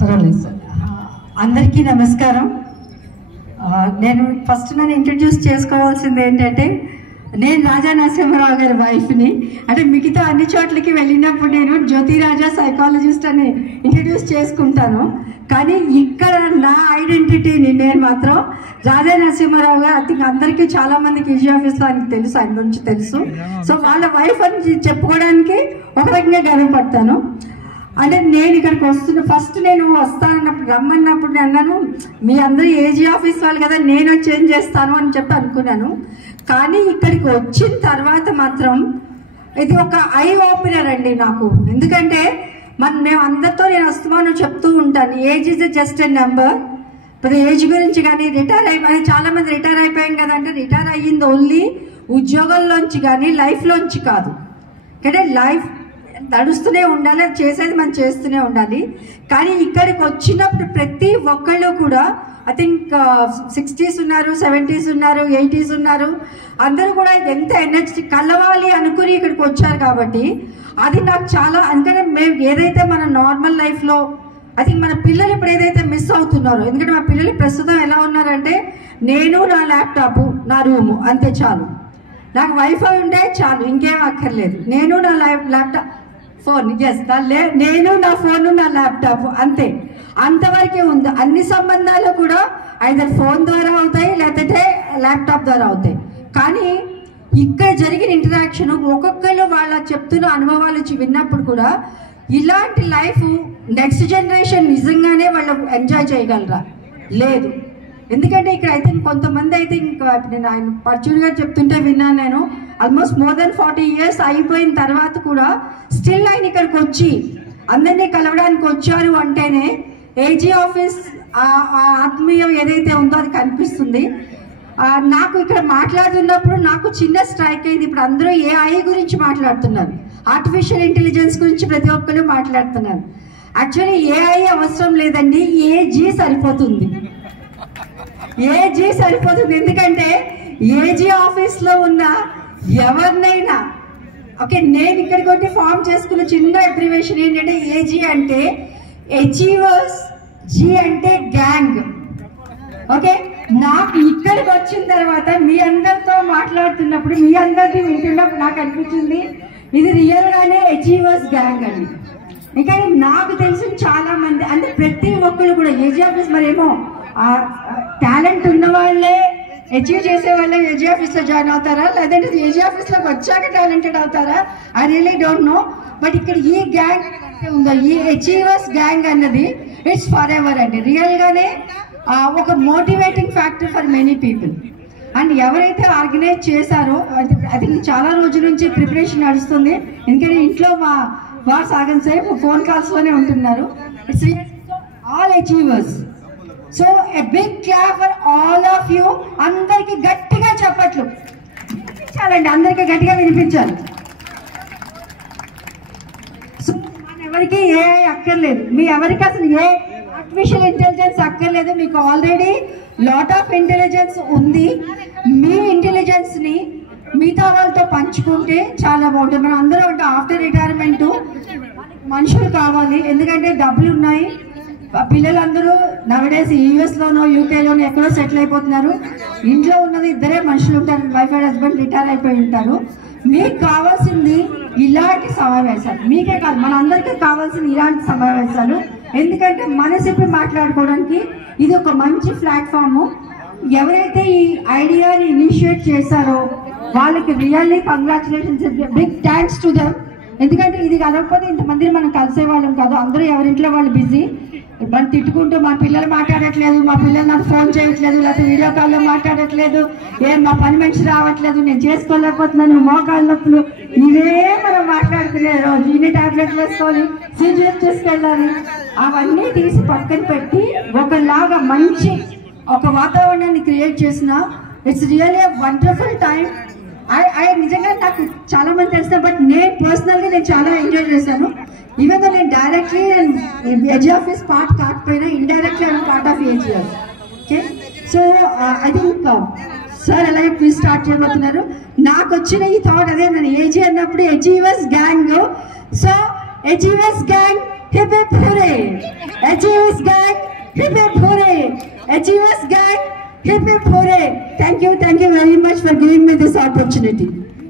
పర్వాలేదు సార్. అందరికీ నమస్కారం. నేను ఫస్ట్ నన్ను ఇంట్రడ్యూస్ చేసుకోవాల్సింది ఏంటంటే, నేను రాజా నరసింహారావు గారి వైఫ్ని. అంటే మిగతా అన్ని చోట్లకి వెళ్ళినప్పుడు నేను జ్యోతి రాజా సైకాలజిస్ట్ అని ఇంట్రడ్యూస్ చేసుకుంటాను. కానీ ఇక్కడ నా ఐడెంటిటీని నేను మాత్రం రాజా నరసింహారావు గారు, ఐ థింక్ అందరికీ చాలా మందికి ఈజీ ఆఫీస్లో ఆయనకి తెలుసు, ఆయన గురించి తెలుసు. సో వాళ్ళ వైఫ్ అని చెప్పుకోవడానికి ఒక రకంగా గర్వపడతాను. అంటే నేను ఇక్కడికి వస్తున్న ఫస్ట్ నేను వస్తానన్నప్పుడు రమ్మన్నప్పుడు నేను అన్నాను, మీ అందరూ ఏజీ ఆఫీస్ వాళ్ళు కదా, నేను చేంజ్ చేస్తాను అని చెప్పి అనుకున్నాను. కానీ ఇక్కడికి వచ్చిన తర్వాత మాత్రం ఇది ఒక ఐ ఓపెనర్ అండి నాకు. ఎందుకంటే మేము అందరితో నేను వస్తామని చెప్తూ ఉంటాను, age is just a number. ఇప్పుడు ఏజ్ గురించి కానీ రిటైర్ అయిపోయి చాలా మంది రిటైర్ అయిపోయాం కదా అంటే, రిటైర్ అయ్యింది ఓన్లీ ఉద్యోగంలోంచి కానీ లైఫ్లోంచి కాదు. అంటే లైఫ్ నడుస్తూనే ఉండాలి, చేసేది మనం చేస్తూనే ఉండాలి. కానీ ఇక్కడికి వచ్చినప్పుడు ప్రతి ఒక్కళ్ళు కూడా ఐ థింక్ 60s ఉన్నారు, 70s ఉన్నారు, 80s ఉన్నారు. అందరూ కూడా ఎంత ఎనర్జీ కలవాలి అనుకుని ఇక్కడికి వచ్చారు. కాబట్టి అది నాకు చాలా, అందుకనే మేము ఏదైతే మన నార్మల్ లైఫ్లో ఐ థింక్ మన పిల్లలు ఇప్పుడు ఏదైతే మిస్ అవుతున్నారో, ఎందుకంటే మా పిల్లలు ప్రస్తుతం ఎలా ఉన్నారంటే, నేను నా ల్యాప్టాప్ నా రూము అంతే చాలు, నాకు వైఫై ఉంటే చాలు, ఇంకేం అక్కర్లేదు, నేను నా ల్యాప్టాప్ ఫోన్ నేను నా ఫోను నా ల్యాప్టాప్ అంతే, అంతవరకే ఉంది. అన్ని సంబంధాలు కూడా ఐదర్ ఫోన్ ద్వారా అవుతాయి లేకపోతే ల్యాప్టాప్ ద్వారా అవుతాయి. కానీ ఇక్కడ జరిగిన ఇంటరాక్షన్ ఒక్కొక్కరు వాళ్ళ చెప్తున్న అనుభవాలు విన్నప్పుడు కూడా ఇలాంటి లైఫ్ నెక్స్ట్ జనరేషన్ నిజంగానే వాళ్ళు ఎంజాయ్ చేయగలరా? లేదు. ఎందుకంటే ఇక్కడ అయితే కొంతమంది అయితే ఇంకా నేను ఆయన పర్చూర్ గారు చెప్తుంటే విన్నాను, నేను ఆల్మోస్ట్ మోర్ దెన్ 40 years అయిపోయిన తర్వాత కూడా స్టిల్ ఆయన ఇక్కడికి వచ్చి అందరినీ కలవడానికి వచ్చారు అంటేనే ఏజీ ఆఫీస్ ఆత్మీయం ఏదైతే ఉందో అది కనిపిస్తుంది. నాకు ఇక్కడ మాట్లాడుతున్నప్పుడు నాకు చిన్న స్ట్రైక్ అయింది. ఇప్పుడు అందరూ ఏఐ గురించి మాట్లాడుతున్నారు, ఆర్టిఫిషియల్ ఇంటెలిజెన్స్ గురించి ప్రతి ఒక్కరు మాట్లాడుతున్నారు. యాక్చువల్లీ ఏఐ అవసరం లేదండి, ఏజీ సరిపోతుంది. ఏజీ సరిపోతుంది. ఎందుకంటే ఏజీ ఆఫీస్లో ఉన్న ఎవరినైనా ఓకే, నేను ఇక్కడికి వచ్చి ఫామ్ చేసుకున్న చిన్న అబ్రివేషన్ ఏంటంటే, ఏజీ అంటే అచీవర్స్, జీ అంటే గ్యాంగ్. ఓకే, నాకు ఇక్కడికి వచ్చిన తర్వాత మీ అందరితో మాట్లాడుతున్నప్పుడు, మీ అందరినీ వింటున్నప్పుడు నాకు అనిపించింది ఇది రియల్గానే అచీవర్స్ గ్యాంగ్ అని. ఇంకా నాకు తెలిసిన చాలా మంది అంటే ప్రతి ఒక్కరు కూడా ఏజీ ఆఫీస్ మరేమో టాలెంట్ ఉన్న వాళ్ళే అచీవ్ చేసే వాళ్ళే ఏజీ ఆఫీస్లో జాయిన్ అవుతారా, లేదంటే ఏజీ ఆఫీస్లోకి వచ్చాక టాలెంటెడ్ అవుతారా? I really don't know. But ఇక్కడ ఈ గ్యాంగ్ ఉందో, ఈ అచీవర్స్ గ్యాంగ్ అన్నది ఇట్స్ ఫర్ ఎవర్ అండి. రియల్గానే ఒక motivating factor for many people. And ఎవరైతే ఆర్గనైజ్ చేశారో అది చాలా రోజుల నుంచి ప్రిపరేషన్ నడుస్తుంది. ఎందుకంటే ఇంట్లో మా వారు సాగం సేపు ఫోన్ కాల్స్లోనే ఉంటున్నారు. It's all achievers. So a big clap for all of you. అందరికి గట్టిగా చప్పట్లు చాలండి, అందరికీ గట్టిగా వినిపించాలి. సో మన ఎవరికి ఏ అక్కర్లేదు, మీ ఎవరికి అసలు ఏ ఆర్టిఫిషియల్ ఇంటెలిజెన్స్ అక్కర్లేదు. మీకు ఆల్రెడీ లాట్ ఆఫ్ ఇంటెలిజెన్స్ ఉంది. మీ ఇంటెలిజెన్స్ని మిగతా వాళ్ళతో పంచుకుంటే చాలా బాగుంటుంది. మనం అందరూ ఉంటాం ఆఫ్టర్ రిటైర్మెంట్ మనుషులు కావాలి, ఎందుకంటే డబ్బులు ఉన్నాయి. పిల్లలందరూ నవడేస్ యూఎస్లోనో యూకేలోనో ఎక్కడో సెటిల్ అయిపోతున్నారు. ఇంట్లో ఉన్నది ఇద్దరే మనుషులు ఉంటారు, వైఫ్ అండ్ హస్బెండ్ రిటైర్ అయిపోయి ఉంటారు. మీకు కావాల్సింది ఇలాంటి సమావేశాలు, మీకే కాదు మనందరికీ కావాల్సింది ఇలాంటి సమావేశాలు. ఎందుకంటే మనసిప్పి మాట్లాడుకోవడానికి ఇది ఒక మంచి ప్లాట్ఫాము. ఎవరైతే ఈ ఐడియాని ఇనిషియేట్ చేశారో వాళ్ళకి really congratulations, big thanks to them. ఎందుకంటే ఇది కలగకపోతే ఇంతమందిని మనం కలిసే వాళ్ళం కాదు. అందరూ ఎవరింట్లో వాళ్ళు బిజీ, మనం తిట్టుకుంటూ మా పిల్లలు మాట్లాడట్లేదు, మా పిల్లలు నాకు ఫోన్ చేయట్లేదు, లేకపోతే వీడియో కాల్లో మాట్లాడట్లేదు, మా పని మనిషి రావట్లేదు, నేను చేసుకోలేకపోతున్నాను, మోకాళ్ళ నొప్పులు, ఇవే మనం మాట్లాడుకునే రోజు. ఇన్ని టాబ్లెట్లు వేసుకోవాలి, సీజన్ చేసుకెళ్ళాలి, అవన్నీ తీసి పక్కన పెట్టి ఒకలాగా మంచి ఒక వాతావరణాన్ని క్రియేట్ చేసిన ఇట్స్ రియల్లీ వండర్ఫుల్ టైం. నిజంగా నాకు చాలా మంది తెలుస్తాను, బట్ నేను పర్సనల్గా నేను చాలా ఎంజాయ్ చేశాను. ఈవెన్ దో నేను డైరెక్ట్లీ ఏజీ ఆఫీస్ పార్ట్ కాకపోయినా indirectly I'm part of AG. Okay, so I think sir అలాగే ప్లీజ్ స్టార్ట్ చేయబోతున్నారు. నాకు వచ్చిన ఈ థాట్ అదే, నేను ఏజీ అన్నప్పుడు achievers gang. So achievers gang Hip hip hooray! Achievers gang, hip hip hooray! Achievers gang, hip hip hooray! Thank you very much for giving me this opportunity.